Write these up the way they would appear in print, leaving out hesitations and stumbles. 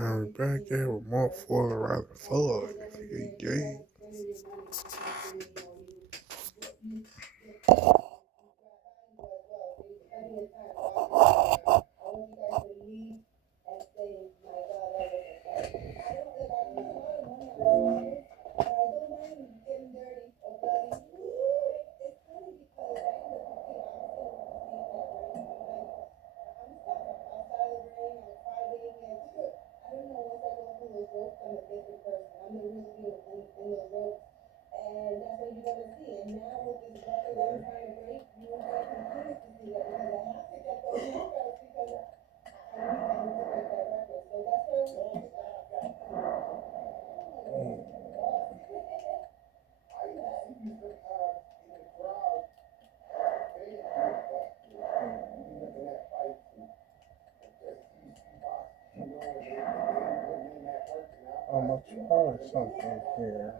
I'll be back there with more Forza rather than Ford. If you get game. I'm gonna try something here.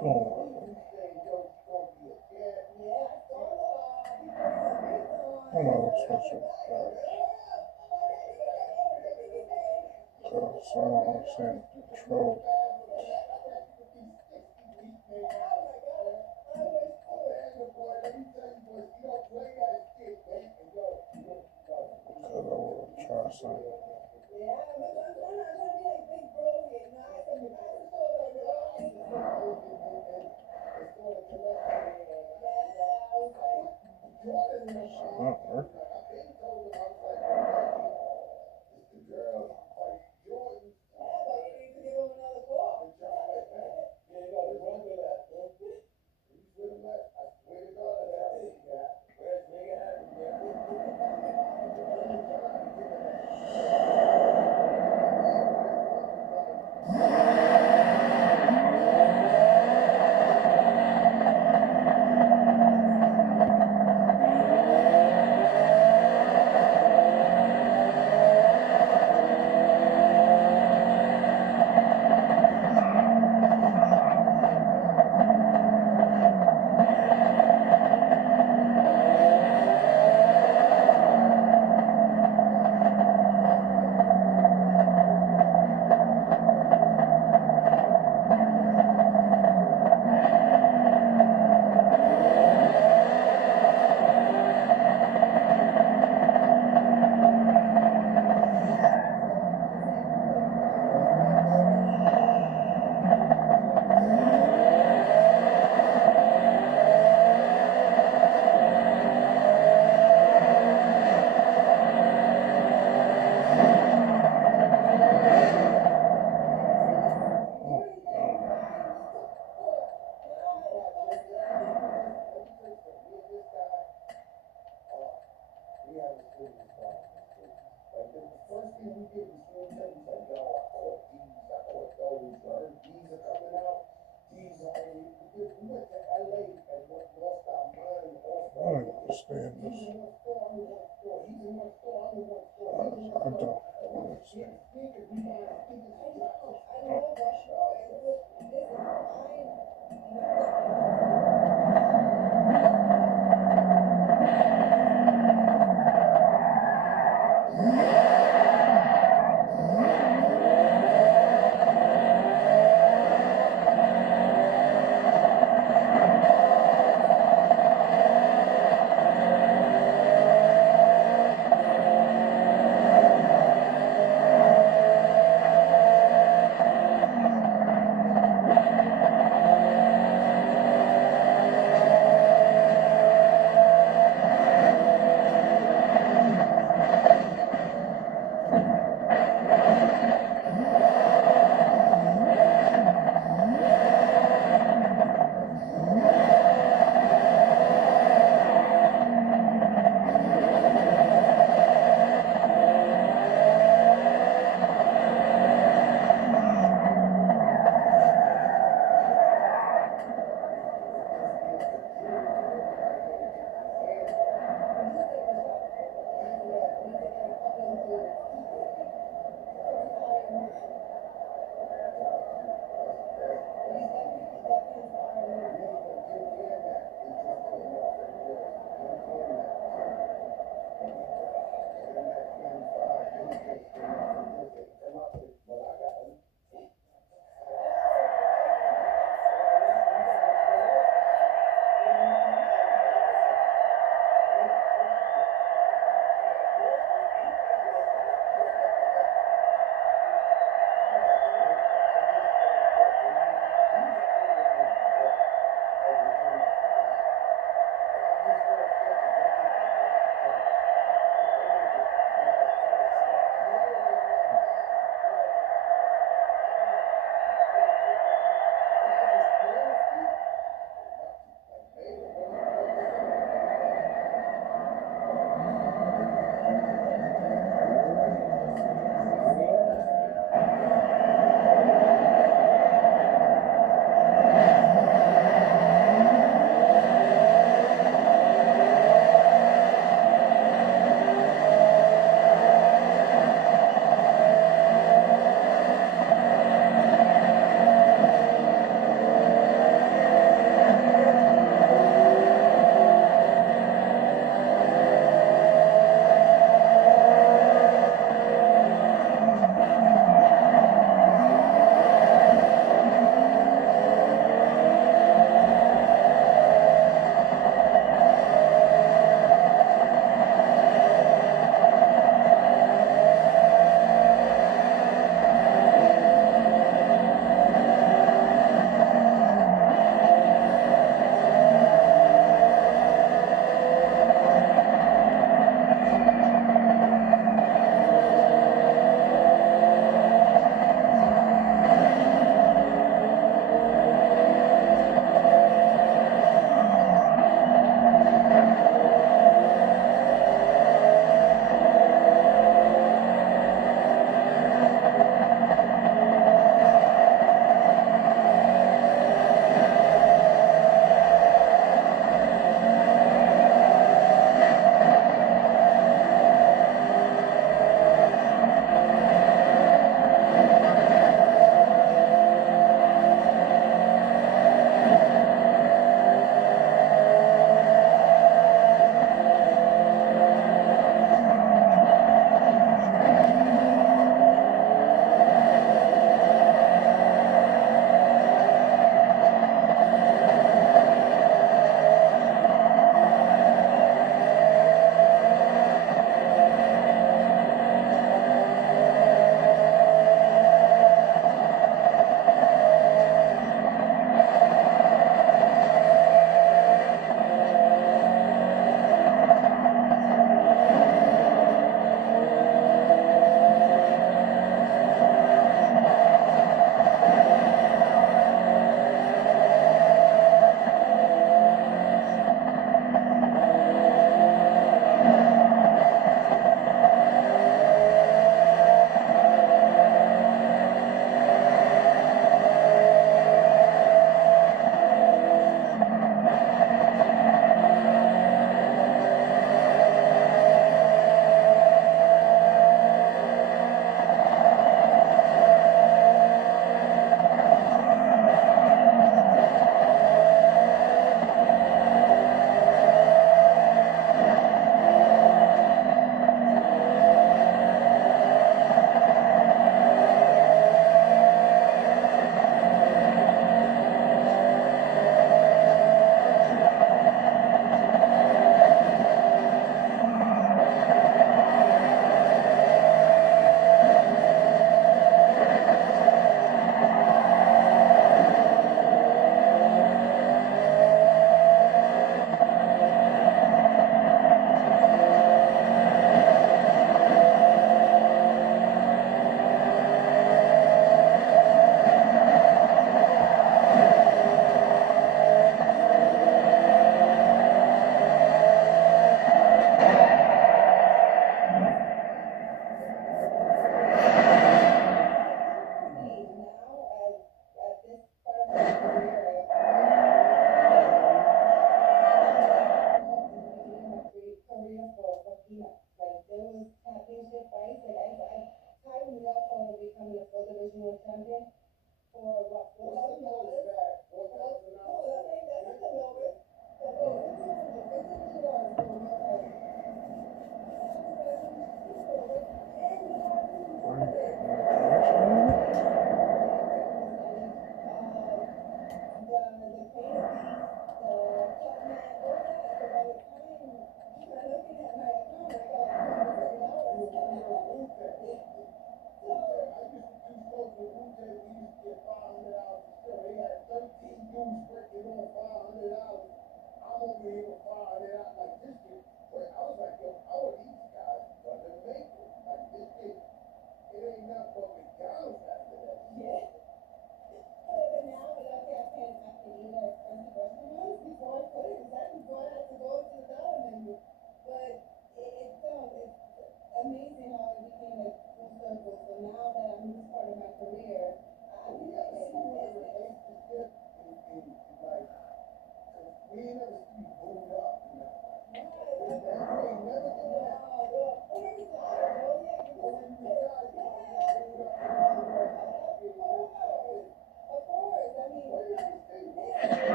Oh, I know it's such a cause I don't understand control. Cause I will try something. It's not working. I don't understand this. I don't understand.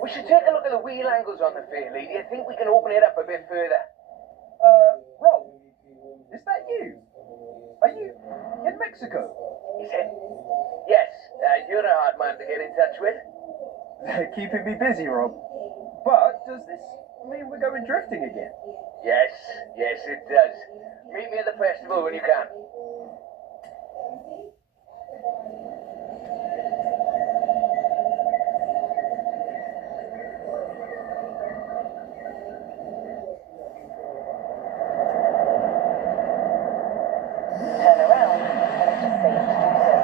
We should take a look at the wheel angles on the fair lady. I think we can open it up a bit further. Rob, is that you? Are you in Mexico? He said, yes, you're a hard man to get in touch with. Keeping me busy, Rob. But does this mean we're going drifting again? Yes, it does. Meet me at the festival when you can. Turn around when it is safe to do so.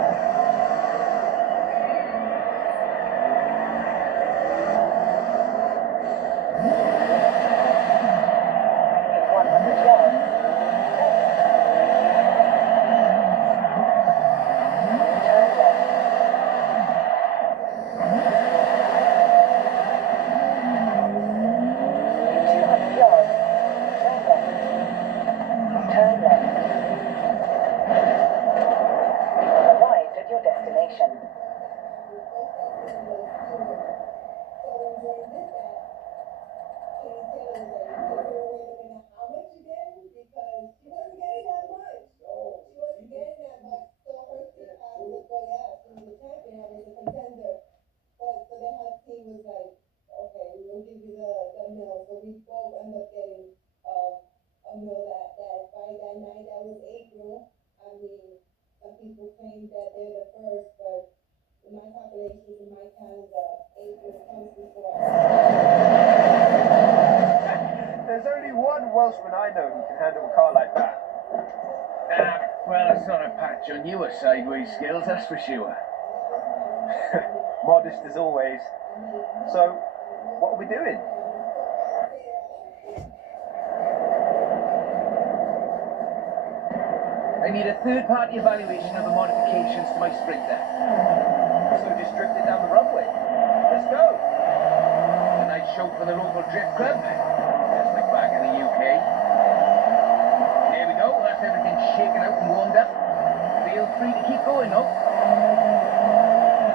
In 100 yards, turn left. In 200 yards, turn left. Turn left. Arrived at your destination. There's only one Welshman I know who can handle a car like that. Well, it's not a patch on your sideways skills, that's for sure. Modest as always. So, what are we doing? I need a third-party evaluation of the modifications to my Sprinter. So just drifting down the runway. Let's go. A night show for the local drift club, just like back in the UK. There we go, that's everything shaken out and warmed up. Feel free to keep going, though.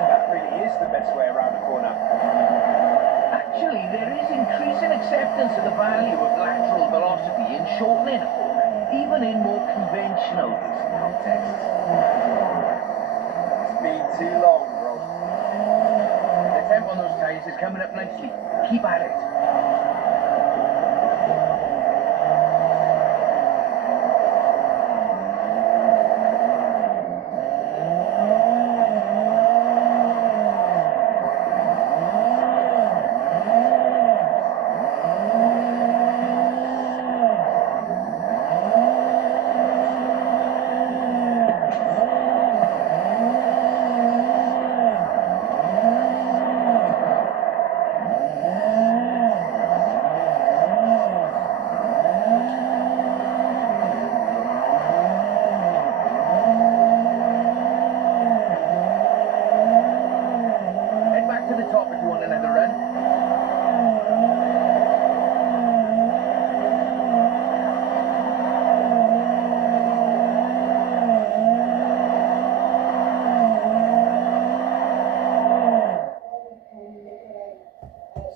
That really is the best way around the corner. Actually, there is increasing acceptance of the value of lateral velocity in shortening a corner, even in more conventional racing contexts. It's been too long, Rob. The temp on those tyres is coming up nicely. Keep at it. Head back to the top if you want another run.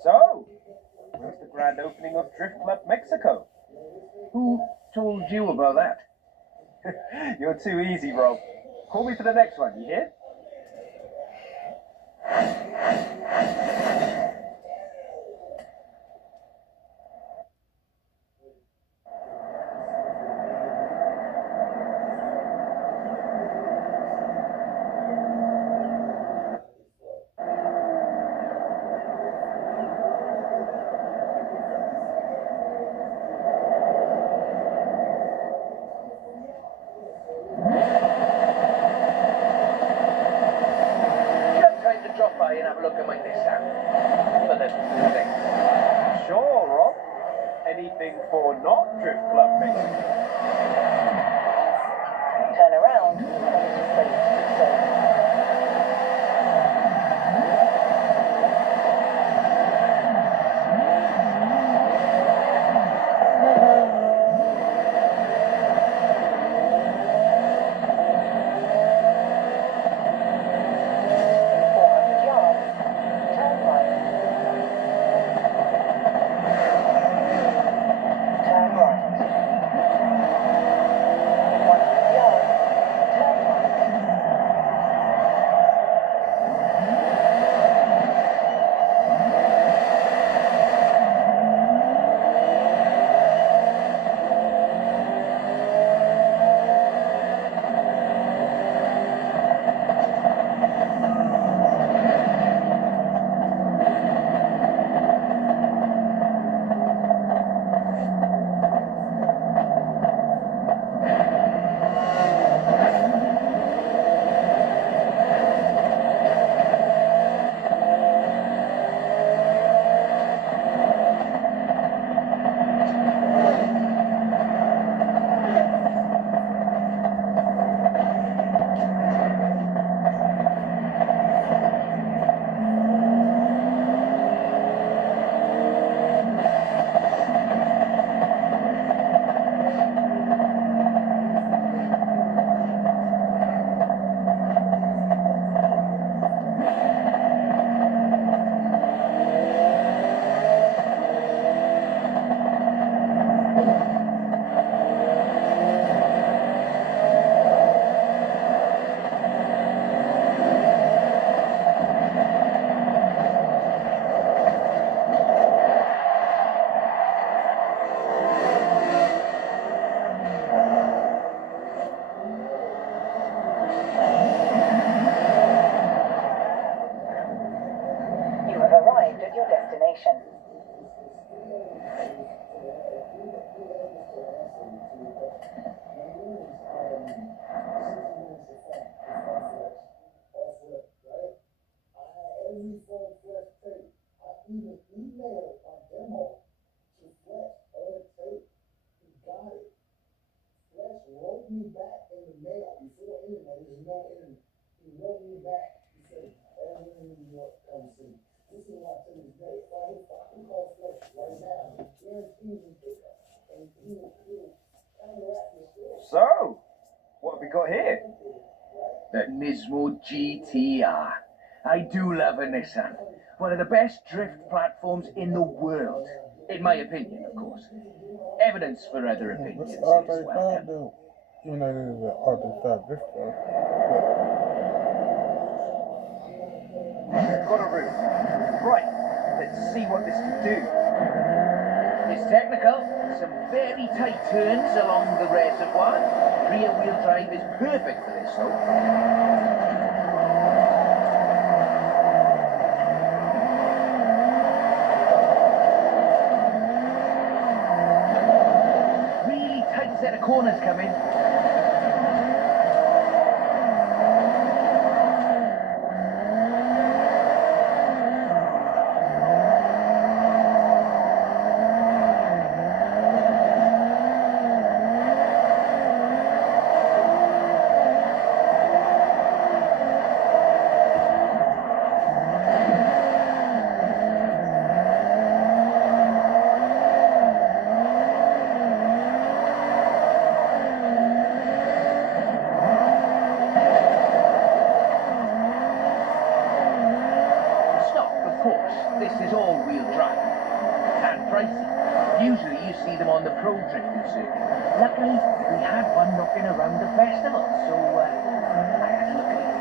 So, when's the grand opening of Drift Club Mexico? Who told you about that? You're too easy, Rob. Call me for the next one, you hear? Just time to drop by and have a look at my Nissan. For the thing. Sure, Rob. Anything for not Drift Club Mexico. Turn around and it is safe to do so. You have arrived at your destination. So, what have we got here? The Nismo GTR. I do love a Nissan. One of the best drift platforms in the world. In my opinion, of course. Evidence for other opinions What's is the R35 welcome. do? Even though this is an R35 drift car. Got a roof. Right, let's see what this can do. It's technical. Some very tight turns along the reservoir. Rear wheel drive is perfect for this though. Really tight set of corners coming. This is all-wheel drive and pricey. Usually you see them on the pro drifting circuit. Luckily, we had one knocking around the festival, so I had a look at it.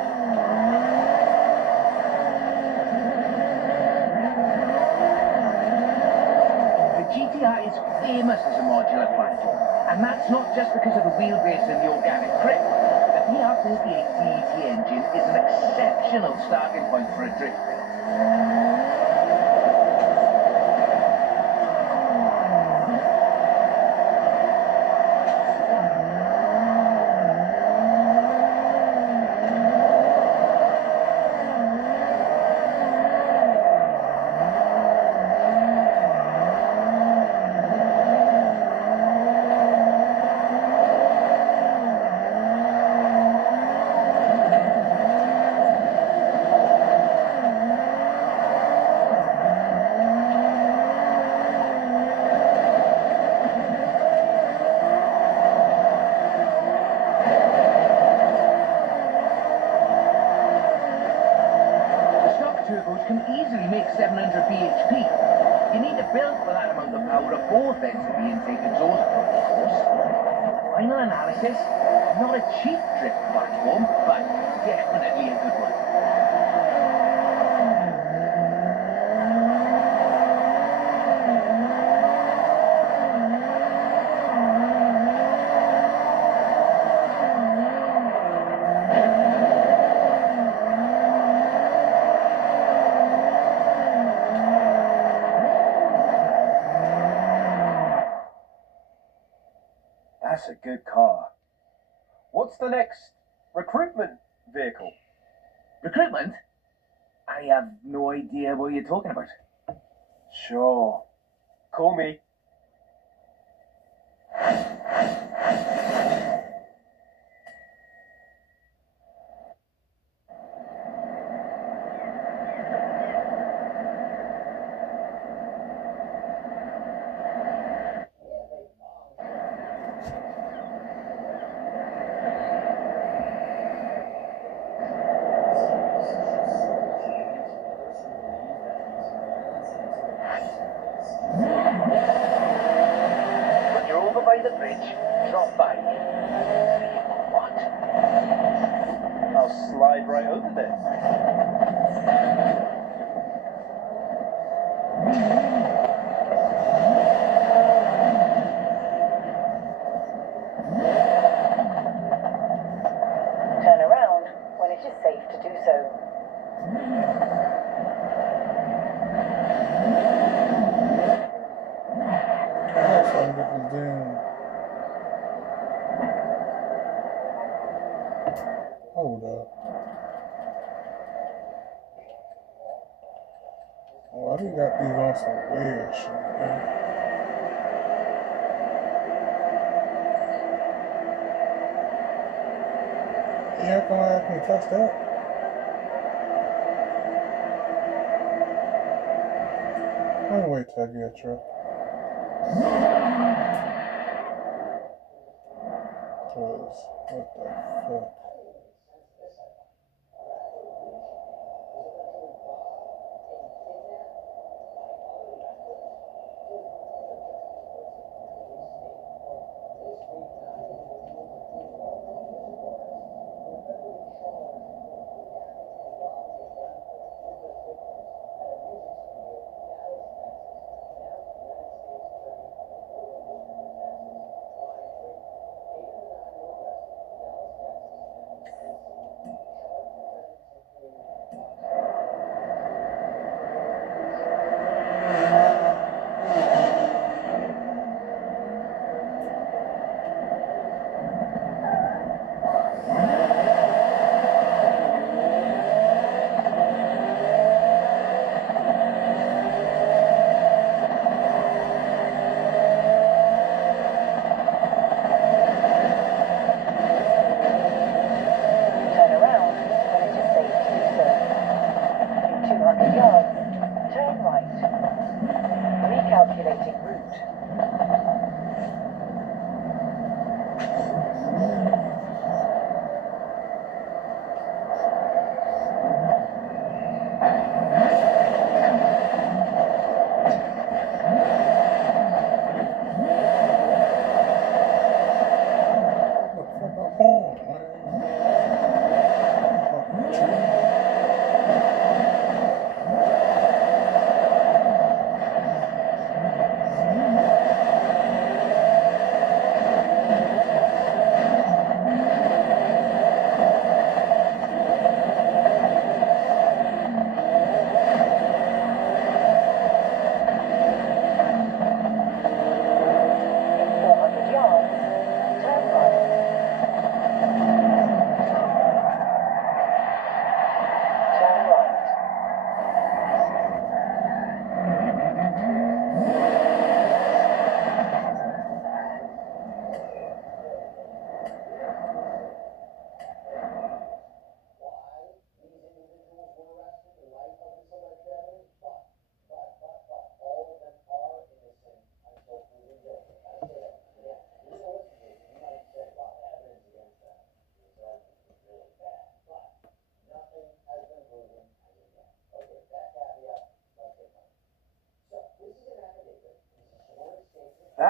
The GTR is famous as a modular platform, and that's not just because of the wheelbase and the organic grip. The PR38 DET engine is an exceptional starting point for a drift rig. Turbos can easily make 700 bhp. You need to build for that amount of power at both ends of the intake exhaust port, of course. Final analysis, not a cheap drift platform, but definitely a good one. That's a good car. What's the next recruitment vehicle? Recruitment? I have no idea what you're talking about. Sure. Call me. When you're over by the bridge, drop by. What? I'll slide right over there. Turn around when it is safe to do so. That's how I get this damn. Hold up. Why do you got these on some weird shit, man? You ain't gonna ask me to touch that? I'm gonna wait till I get a truck. Cause, what the fuck?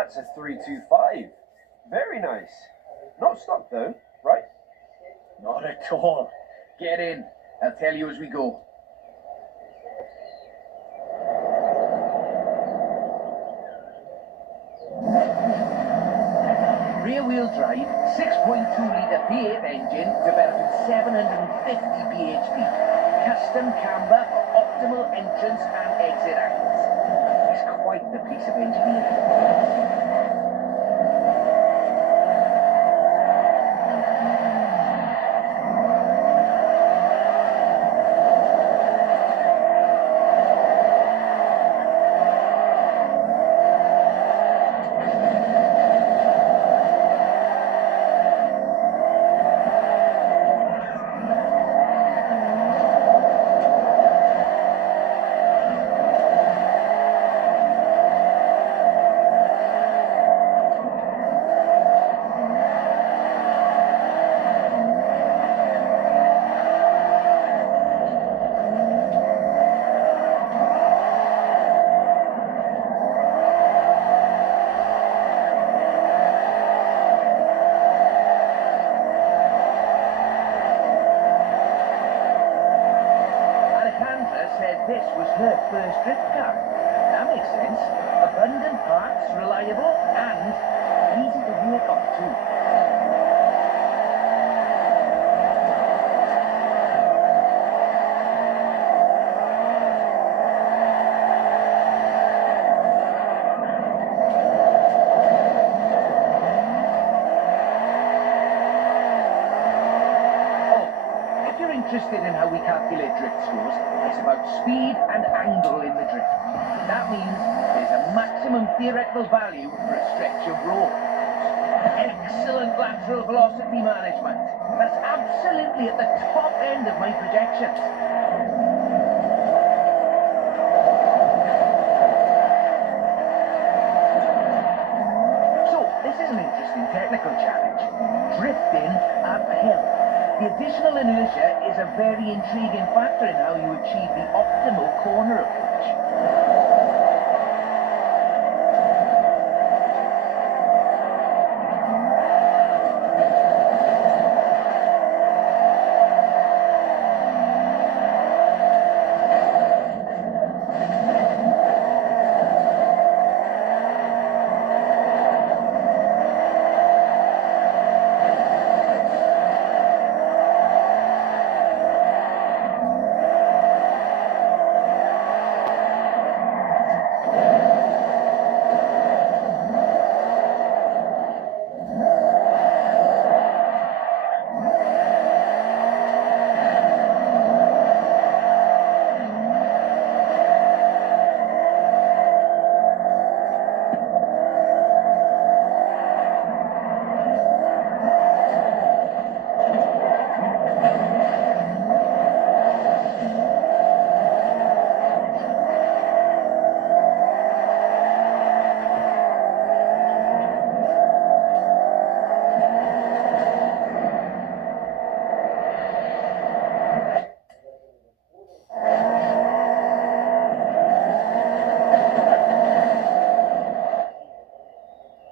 That's a 325. Very nice. Not stock though, right? Not at all. Get in. I'll tell you as we go. Rear-wheel drive, 6.2-litre V8 engine, developing 750 bhp. Custom camber for optimal entrance and exit angles. It's quite the piece of engineering. This was her first drift car. That makes sense. Abundant parts, reliable, and easy to work on too. Interested in how we calculate drift scores, it's about speed and angle in the drift. That means there's a maximum theoretical value for a stretch of road. Excellent lateral velocity management. That's absolutely at the top end of my projections. So, this is an interesting technical challenge. Drifting uphill. The additional inertia is a very intriguing factor in how you achieve the optimal corner approach.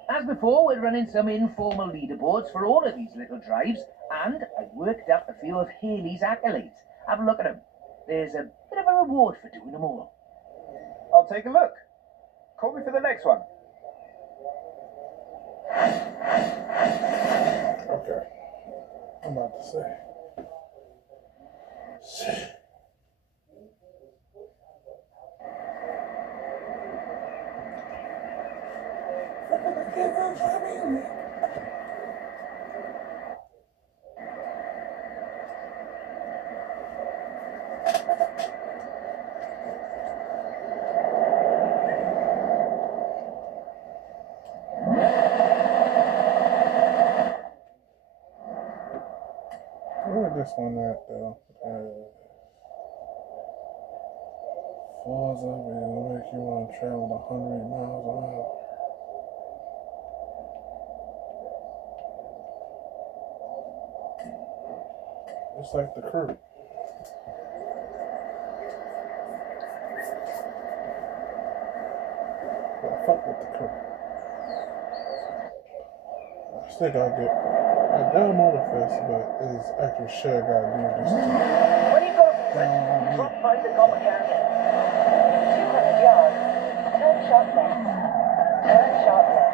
As before, we're running some informal leaderboards for all of these little drives, and I've worked up a few of Haley's accolades. Have a look at them. There's a bit of a reward for doing them all. I'll take a look. Call me for the next one. Okay. I'm about to say. Shit. Where this one at though? Forza will make you want to travel 100 miles an hour. Just like the crew. But I fuck with the crew. Still gotta get. I damn manifest, but it's actual shit I gotta do this time. When you go to Forza, drop by the Common Canyon. 200 yards. Turn sharp left. Turn sharp left.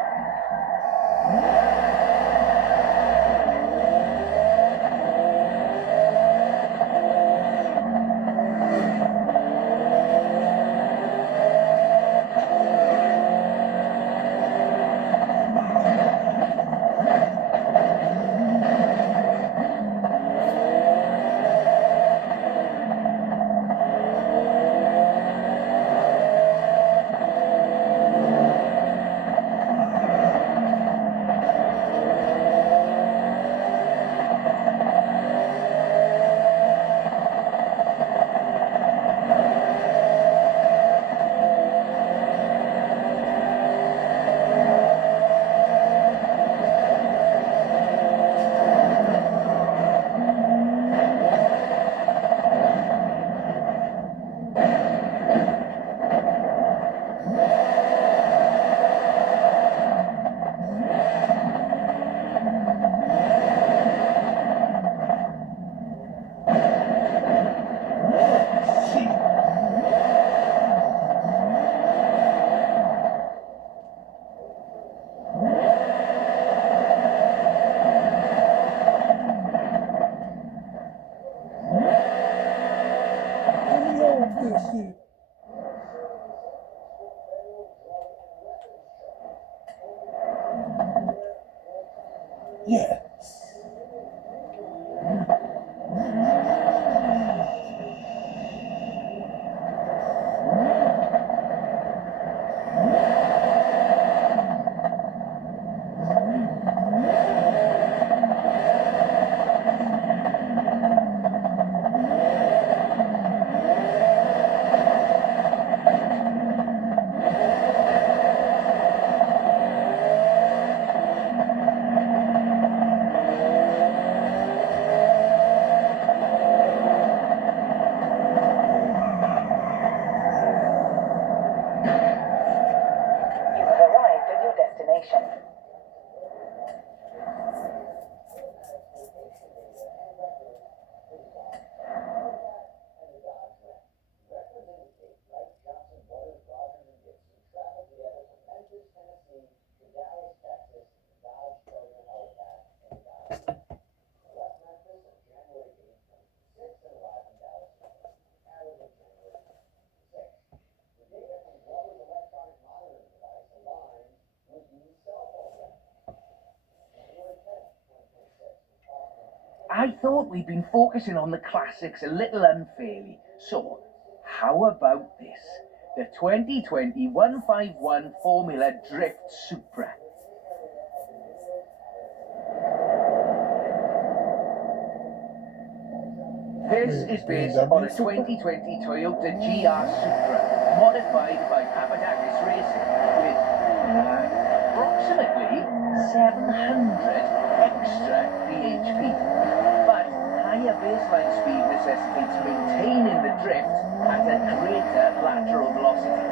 Yeah. You have arrived at your destination. I thought we'd been focusing on the classics a little unfairly. So, how about this? The 2020 151 Formula Drift Supra. This is based on a 2020 Toyota GR Supra, modified by Papadakis Racing, with approximately 700 extra bhp. But higher baseline speed necessitates maintaining the drift at a greater lateral velocity.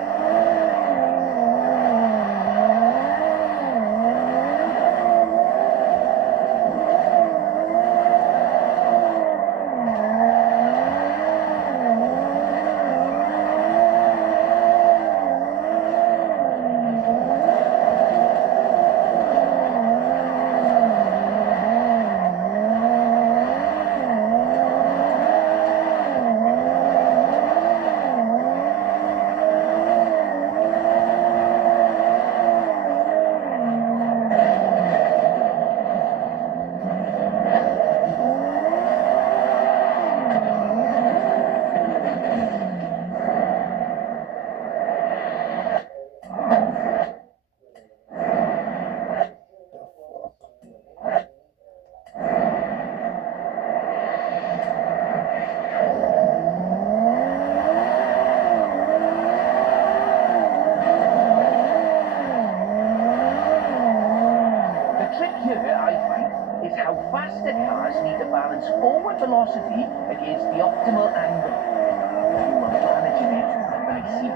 Faster cars need to balance forward velocity against the optimal angle. You are managing it nicely.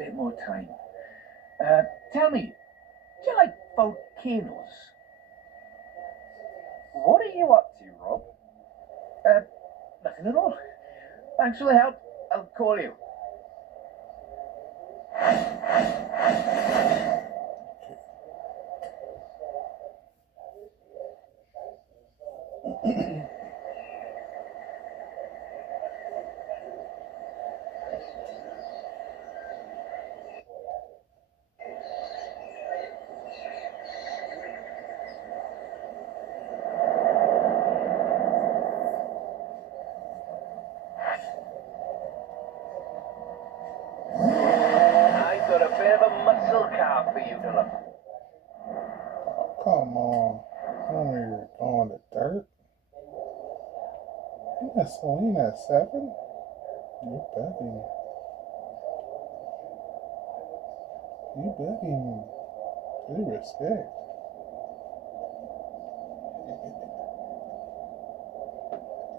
bit more time. Tell me, do you like volcanoes? What are you up to, Rob? Nothing at all. Thanks for the help. I'll call you. I've got a bit of a muscle car for you to look. Oh, come on. I don't even go in the dirt. Ain't that 7? You begging. You begging. Give respect.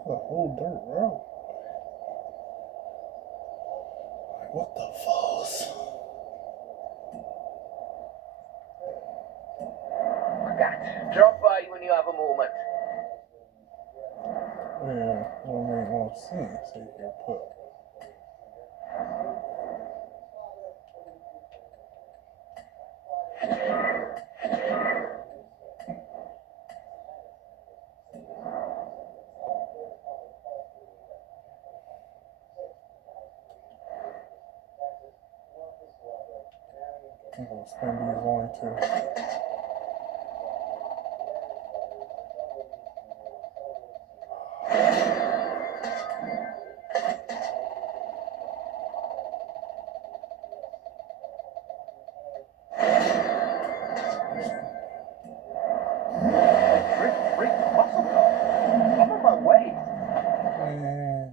The whole dirt road. Like, what the fuss? Forgot. Drop by when you have a moment. Yeah, don't make no sense here, put. I'm gonna spend these only two. Drift muscle car. I'm on my way. Man.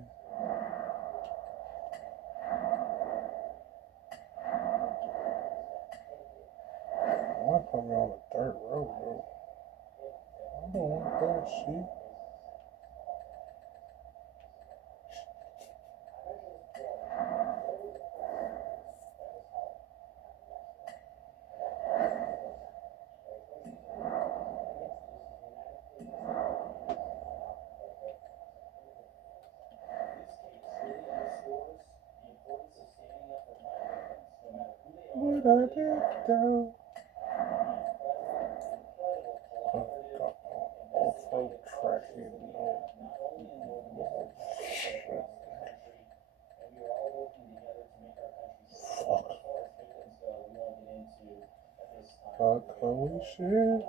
Why put me on a dirt road, bro? I don't want that shit. What I did though. Off-road tracking. Fuck. Holy shit.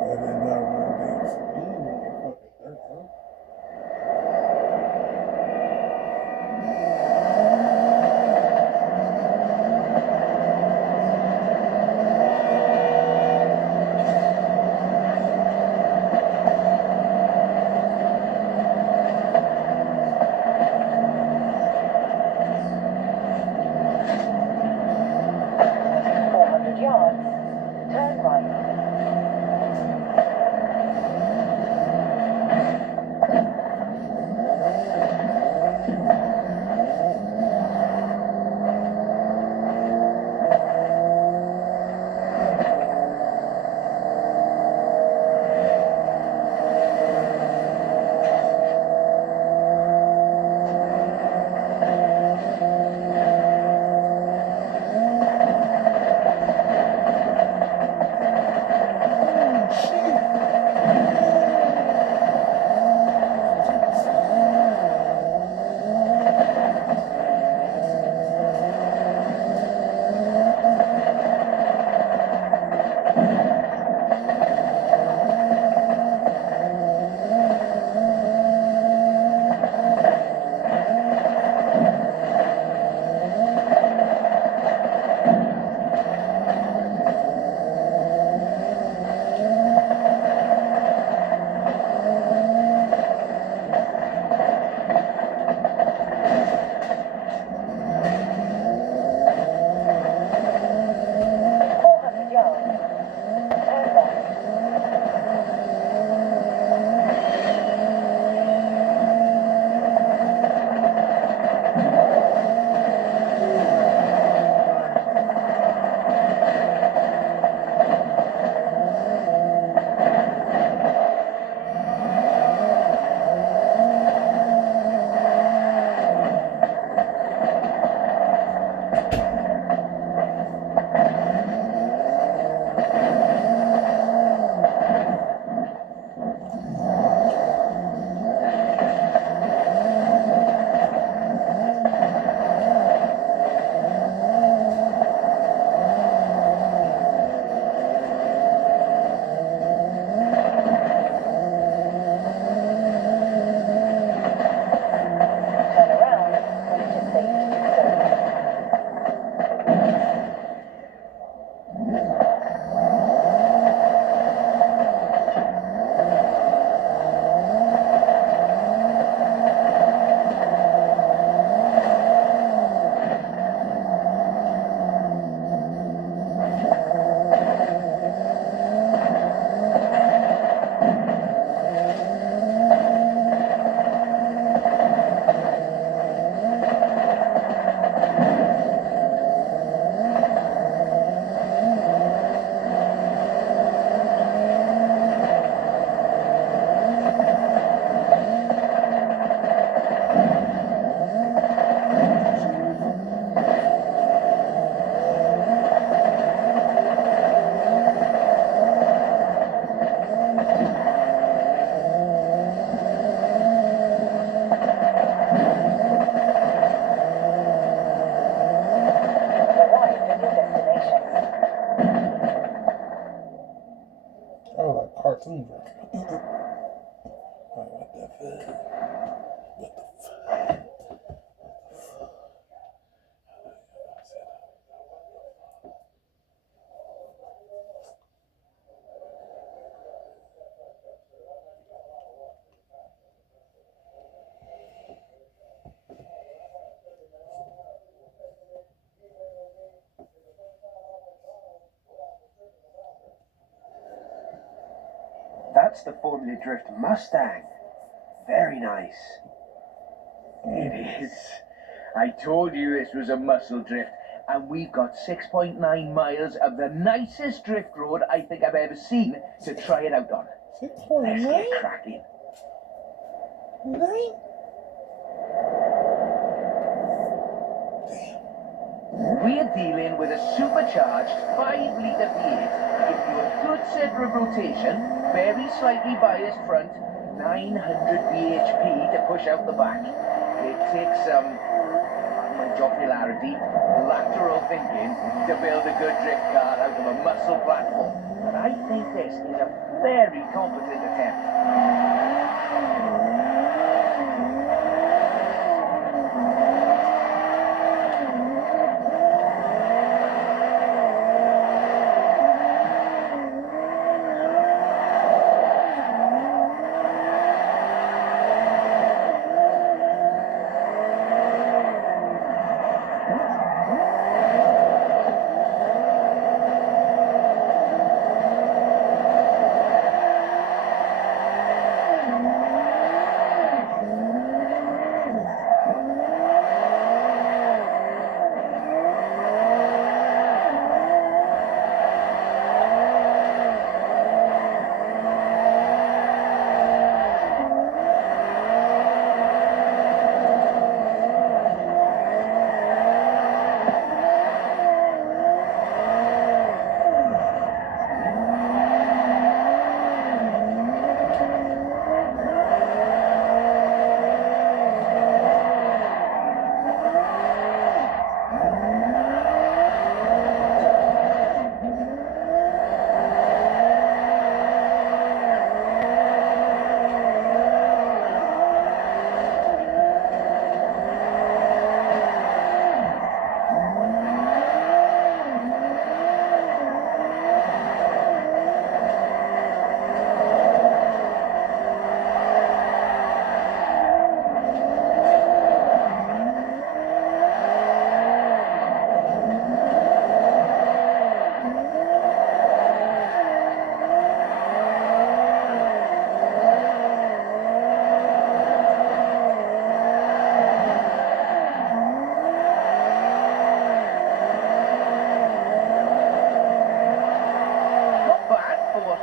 I did not run damn speed on the fucking dirt road. What the fuck? What the fuck? That's the Formula Drift Mustang. Very nice. It is. I told you this was a muscle drift, and we've got 6.9 miles of the nicest drift road I think I've ever seen to try it out on. 6.9? Let's get cracking. 9? We're dealing with a supercharged 5-litre V8, gives you a good centre of rotation, very slightly biased front, 900 bhp to push out the back. It takes some, pardon my jocularity, lateral thinking to build a good drift car out of a muscle platform. But I think this is a very competent attempt.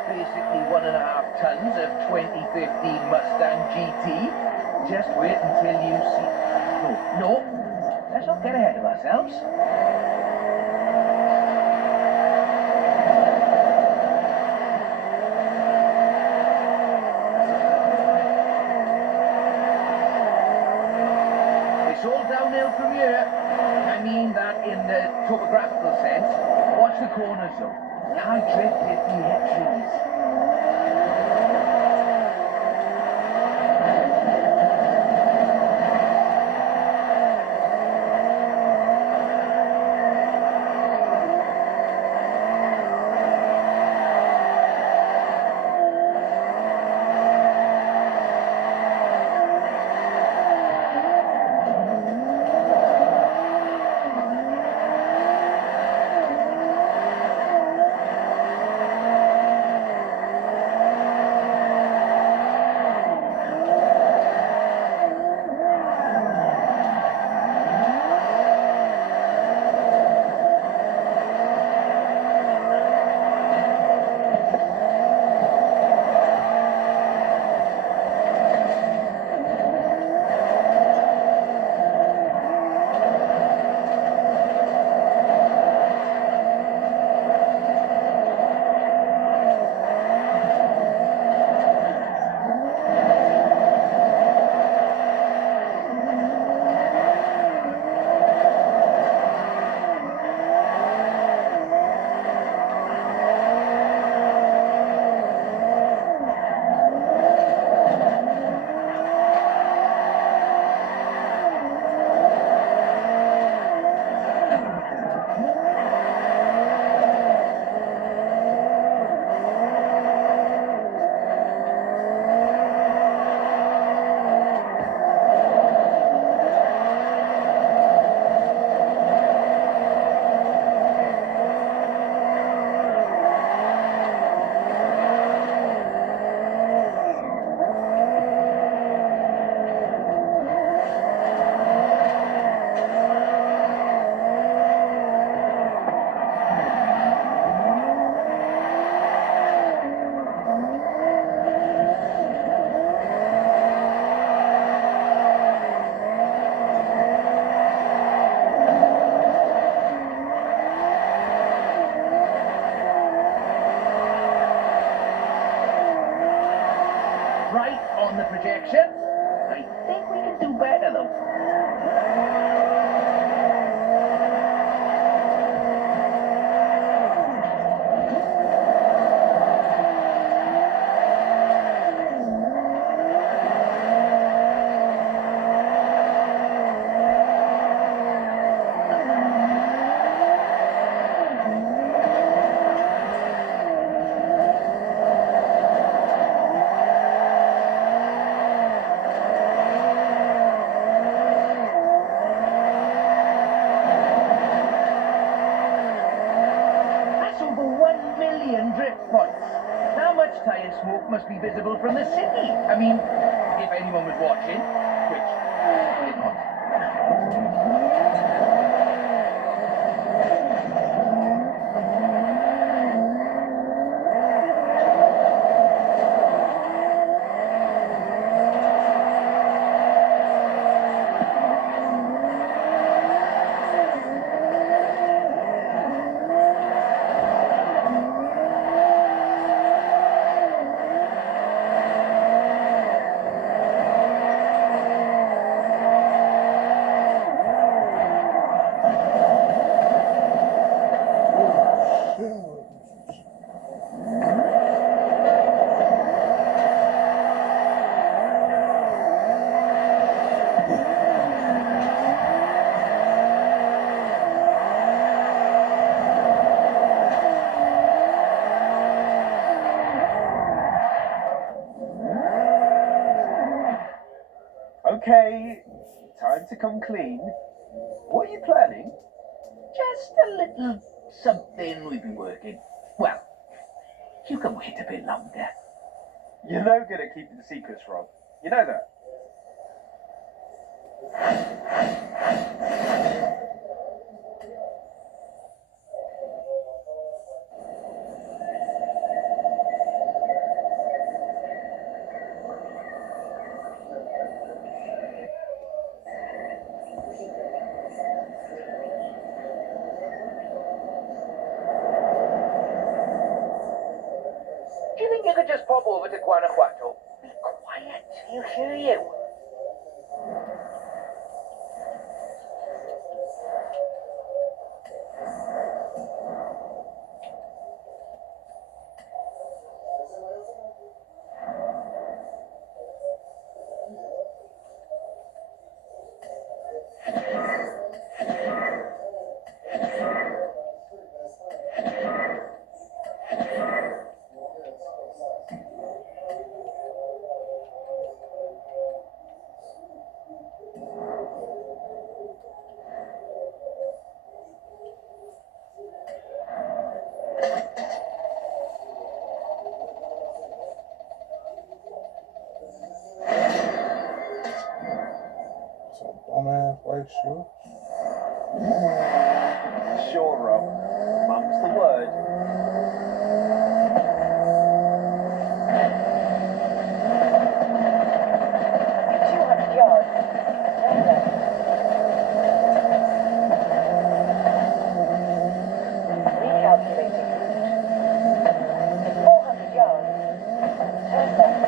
Basically 1.5 tons of 2015 Mustang GT. Just wait until you see... No, let's not get ahead of ourselves. It's all downhill from here. I mean that in the topographical sense. Watch the corners though. Can't drift if you hit trees. right on the projection. I think we can do better, though. That's over 1 million drift points. How much tyre smoke must be visible from the city? I mean, if anyone was watching, which they're not. Okay, time to come clean. What are you planning? Just a little something we've been working. Well, you can wait a bit longer. You're no good at keeping secrets, Rob. You know that. Do you think you could just pop over to Guanajuato? Be quiet, he'll hear you. Some dumbass white shoes. Sure, Rob. Mum's the word. In 200 yards, turn left. Recalculating route. In 400 yards, turn left.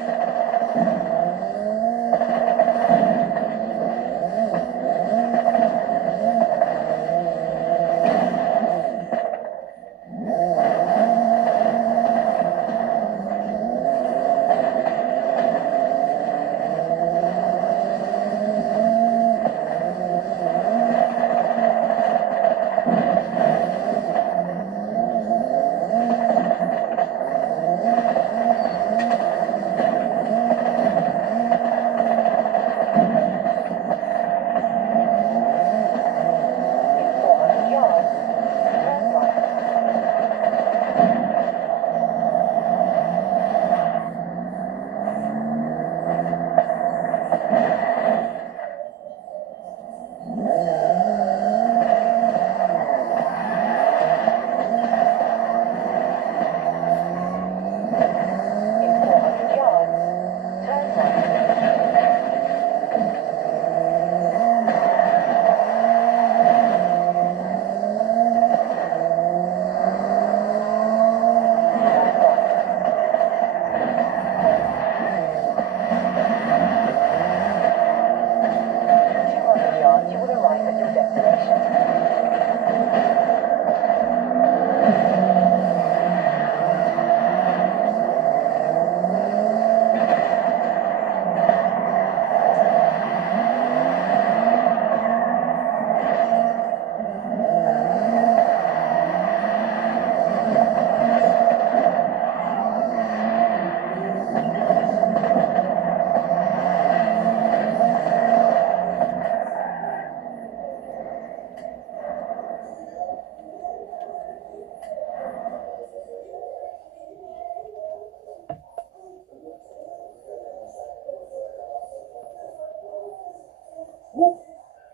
Woo.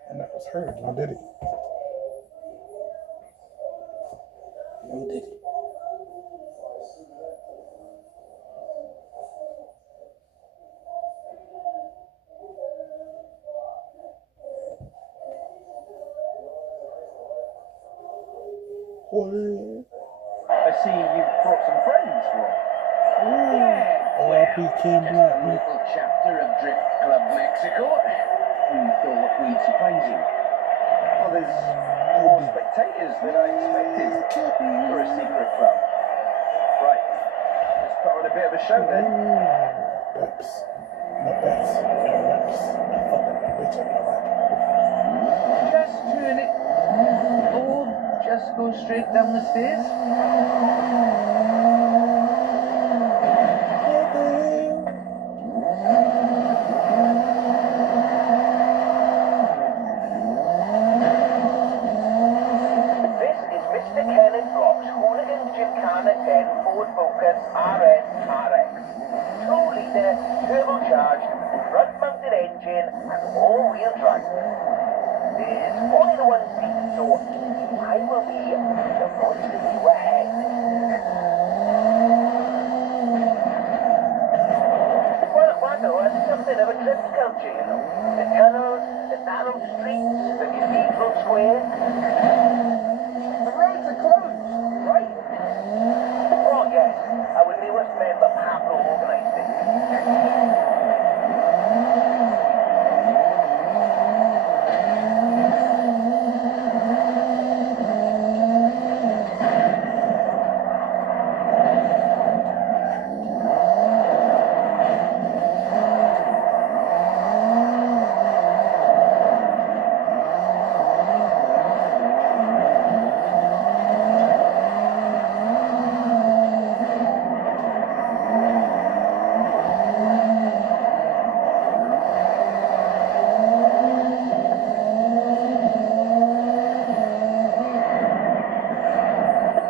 And that was hers. No diddy. No diddy. What? I see you've brought some friends, Rob. Yeah, R.I.P. Cam just Black, a man. little chapter of Drift Club Mexico. We thought we'd surprise you. Well, there's more spectators than I expected for a secret club. Right, let's put on a bit of a show then. Peps. No peps. No reps. I fucked up that bitch up my rap. Just turn it. Or just go straight down the stairs. This is Mr. Kenneth Block's Hooligan Gymkhana 10 Ford Focus RS RX. 2-litre, turbocharged, front-mounted engine and all-wheel drive. There's 40 to 1 seat, so I will be the voice of you ahead. Well, Wando has something of a drift culture, you know. The tunnels, the narrow streets, the cathedral square. The roads are closed, right? Oh, yes. Our newest member, Pablo, organized it.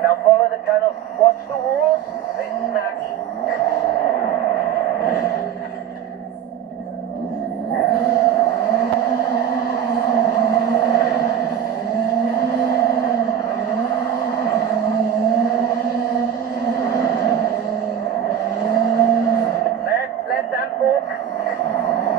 Now follow the tunnel. Watch the walls. They're snacky. Left hand fork.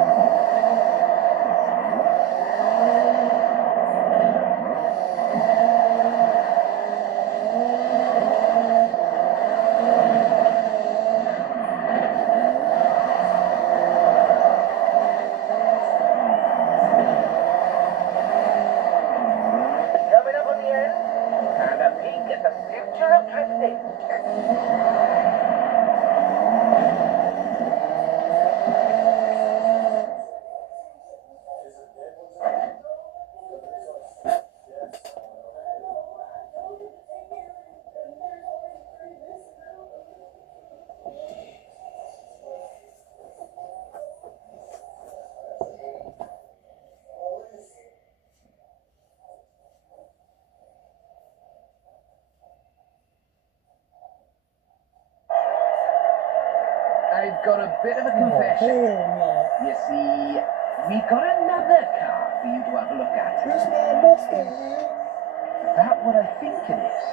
Coming up on the end. And a peek at the future of drifting. I've got a bit of a Oh, confession. hell no. You see, we've got another car for you to have a look at. It's not a Mustang, man. Is that what I think it is?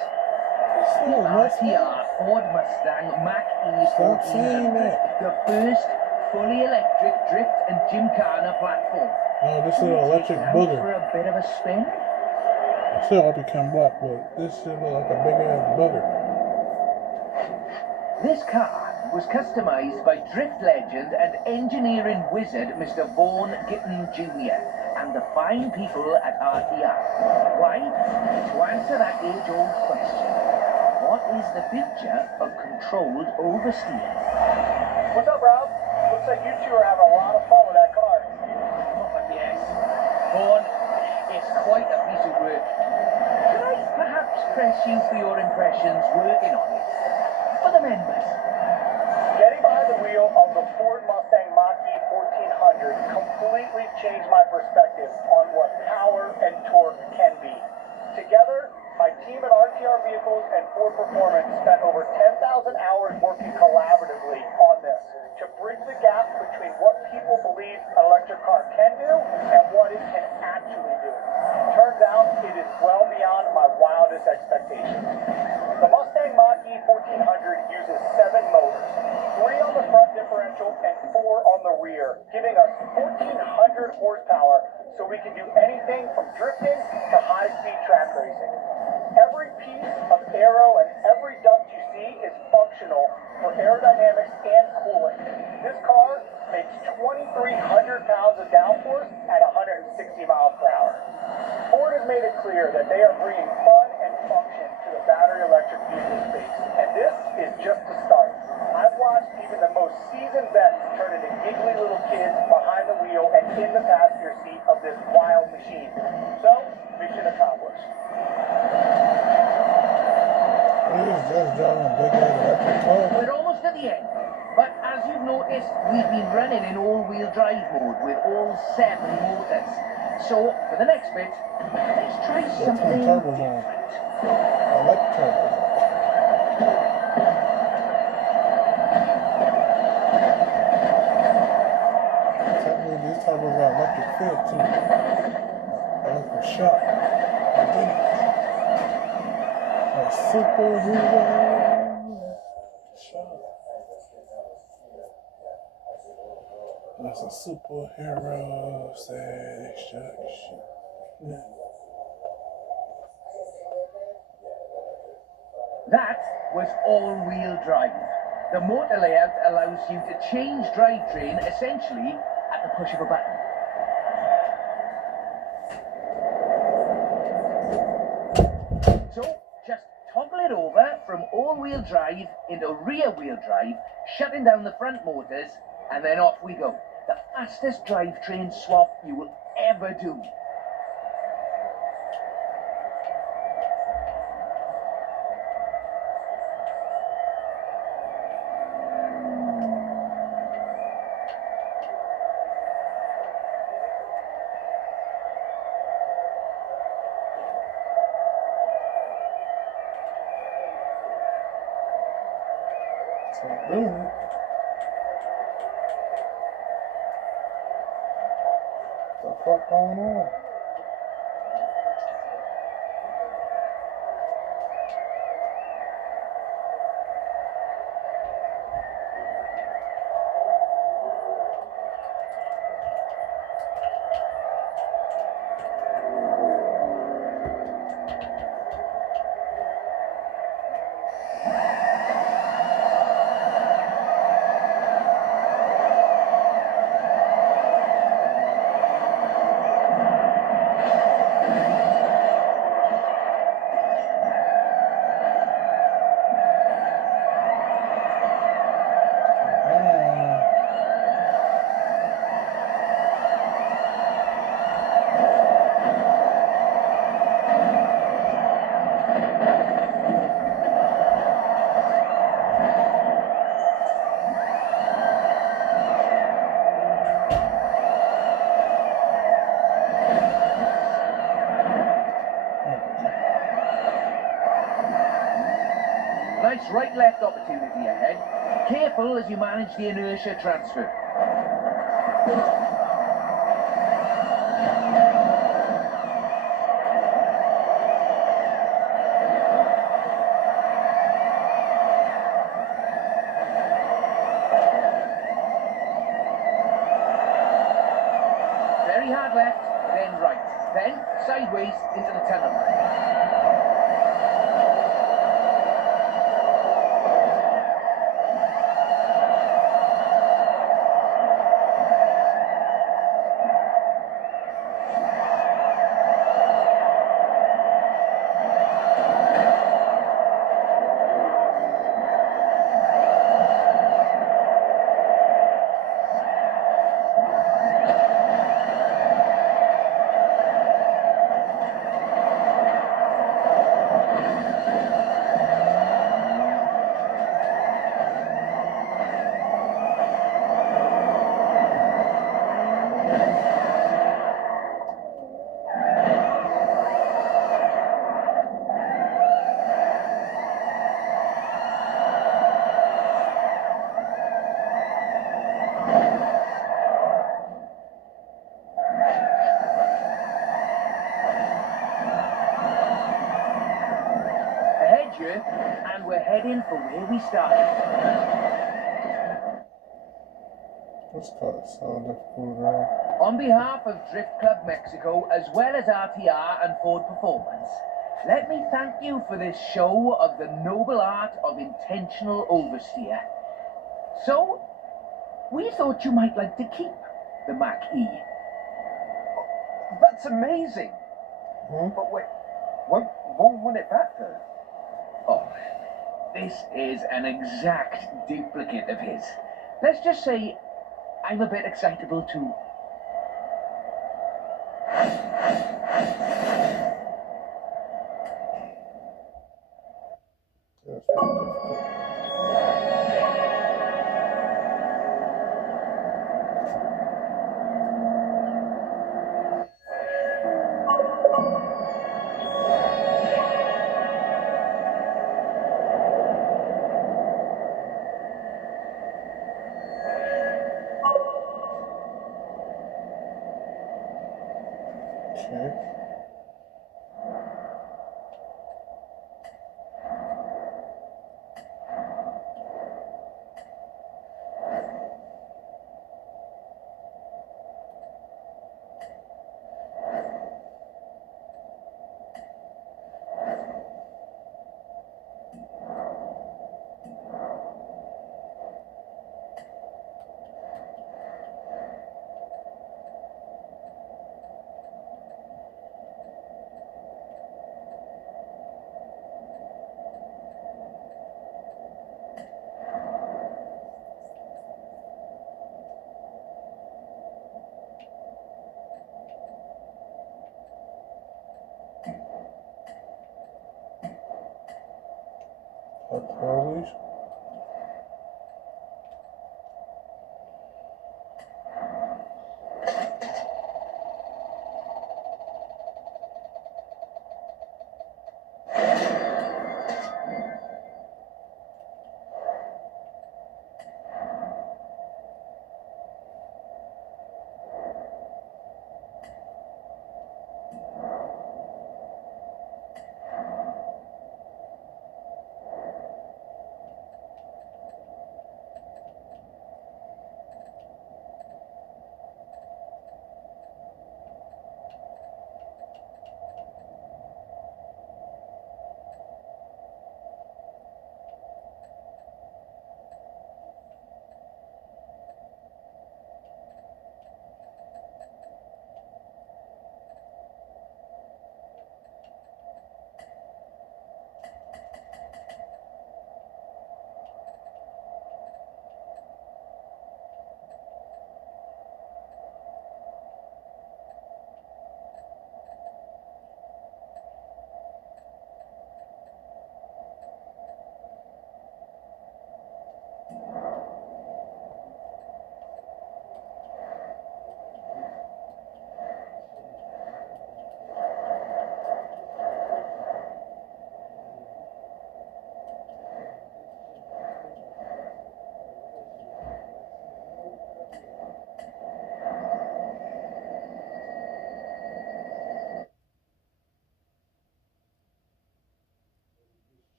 It's The not a Mustang. RTR Ford Mustang Mach-E Stop saying 1400. that. The first fully electric drift and gymkhana platform. No, this Will little you electric take it out booger. for a bit of a spin? I still hope he come black, but this shit look like a big ass bugger. This car was customized by drift legend and engineering wizard Mr. Vaughan Gitton Jr. and the fine people at RTR. Why? To answer that age-old question. What is the future of controlled oversteer? What's up, Rob? Looks like you two are having a lot of fun with that car. Yes. Vaughan, it's quite a piece of work. Could I perhaps press you for your impressions working on it? For the members. Getting behind the wheel of the Ford Mustang Mach-E 1400 completely changed my perspective on what power and torque can be. Together, my team at RTR Vehicles and Ford Performance spent over 10,000 hours working collaboratively on this to bridge the gap between what people believe an electric car can do and what it can from the rear, giving us 1,400 horsepower so we can do anything from drifting to high-speed track racing. Every piece of aero and every duct you see is functional for aerodynamics and cooling. This car makes 2,300 pounds of downforce at 160 miles per hour. Ford has made it clear that they are bringing fun and function to the battery electric vehicle space, and this is just the start. I've watched even the most seasoned vets turn into giggly little kids behind the wheel and in the passenger seat of this wild machine. So, mission accomplished. He's just driving a big electric car. We're almost at the end, but as you've noticed, we've been running in all-wheel drive mode with all 7 motors. So, for the next bit, let's try something turbos on. different. I like turbos. Technically, these turbos are electric filled too. Electric shock. I did it. A superhero. Shock. That's a superhero. Say shock. Yeah. That was all-wheel drive. The motor layout allows you to change drivetrain essentially at the push of a button. So, just toggle it over from all-wheel drive into rear-wheel drive, shutting down the front motors, and then off we go. The fastest drivetrain swap you will ever do. So doing it. What the fuck going on? Nice right-left opportunity ahead. Careful as you manage the inertia transfer. Very hard left, then right, then sideways into the tunnel. And we're heading for where we started. This car is so difficult, man. On behalf of Drift Club Mexico, as well as RTR and Ford Performance, let me thank you for this show of the noble art of intentional oversteer. So, we thought you might like to keep the Mach-E. That's amazing. But wait, what want it back though? Oh, this is an exact duplicate of his. Let's just say I'm a bit excitable too. That's very difficult. Okay. Polish.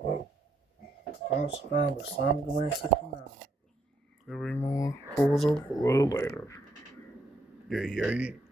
Well, subscribe to Sonic Command 69. Every more Forza a little later. Yeah.